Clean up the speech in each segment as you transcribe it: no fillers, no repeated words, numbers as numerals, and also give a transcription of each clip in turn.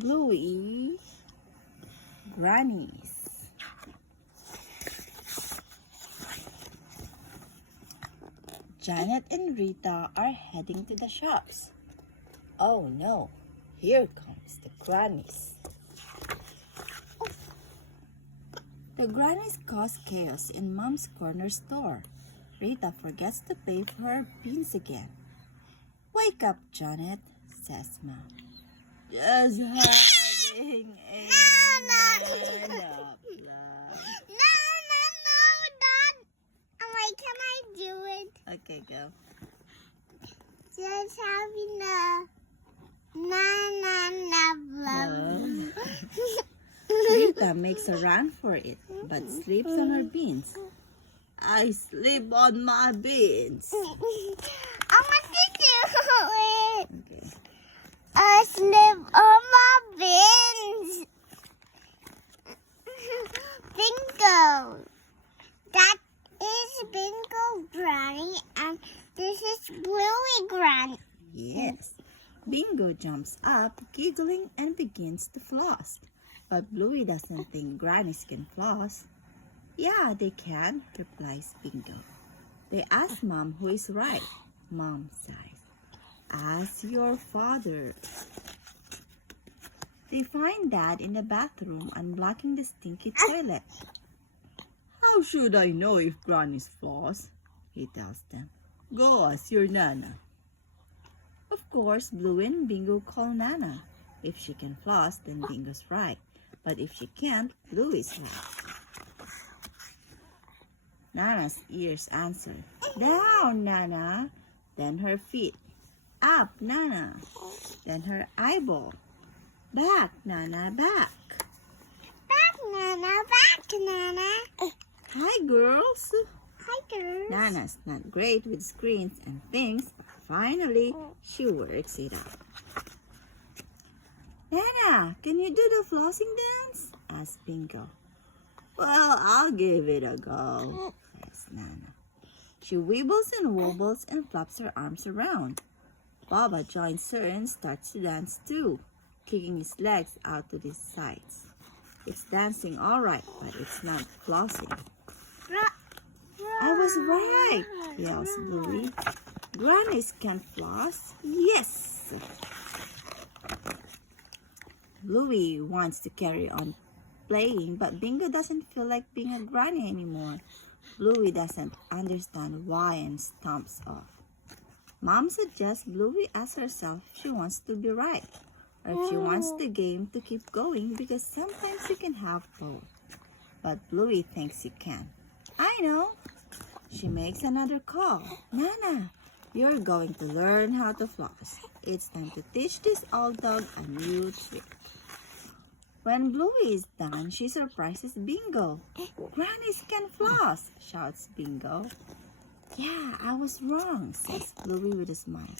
Bluey Grannies. Janet and Rita are heading to the shops. Oh no, here comes the grannies. The grannies cause chaos in Mom's corner store. Rita forgets to pay for her beans again. Wake up, Janet, says Mom. Just having a nap. Dad. Wait, can I do it? Okay, go. Just having a blah. Rita makes a run for it, but sleeps on her beans. I sleep on my beans. I want to do it. Okay. I sleep on my beans. Bingo. That is Bingo Granny, and this is Bluey Granny. Yes. Bingo jumps up, giggling, and begins to floss. But Bluey doesn't think grannies can floss. Yeah, they can, replies Bingo. They ask Mom who is right. Mom sighs. Ask your father. They find Dad in the bathroom unblocking the stinky toilet. How should I know if grannies floss? He tells them. Go ask your Nana. Of course, Bluey and Bingo call Nana. If she can floss, then Bingo's right. But if she can't, Bluey's right. Nana's ears answer. Down, Nana. Then her feet. Up, Nana. Then her eyeball. Back, Nana, back. Back, Nana. Back, Nana. Hi, girls. Hi, girls. Nana's not great with screens and things, but finally, she works it out. Nana, can you do the flossing dance? Asked Bingo. Well, I'll give it a go, says Nana. She wibbles and wobbles and flaps her arms around. Baba joins her and starts to dance too, kicking his legs out to the sides. It's dancing all right, but it's not flossing. I was right, yells Bluey. Grannies can floss. Yes! Bluey wants to carry on playing, but Bingo doesn't feel like being a granny anymore. Bluey doesn't understand why and stomps off. Mom suggests Bluey ask herself if she wants to be right, or if she wants the game to keep going, because sometimes you can have both. But Bluey thinks you can. I know. She makes another call. Nana, you're going to learn how to floss. It's time to teach this old dog a new trick. When Bluey is done, she surprises Bingo. Grannies can floss, shouts Bingo. Yeah, I was wrong, says Bluey with a smile.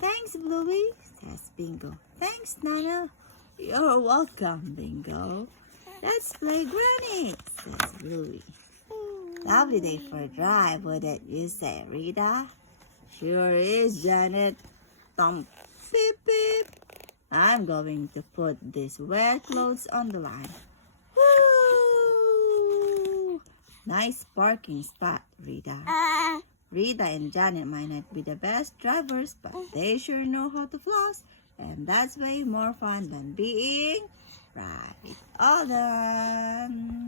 Thanks, Bluey, says Bingo. Thanks, Nana. You're welcome, Bingo. Let's play Granny, says Bluey. Lovely day for a drive, wouldn't you say, Rita? Sure is, Janet. Thump, beep, beep. I'm going to put these wet clothes on the line. Woo! Nice parking spot, Rita. Rita and Janet might not be the best drivers, but they sure know how to floss, and that's way more fun than being right. All done.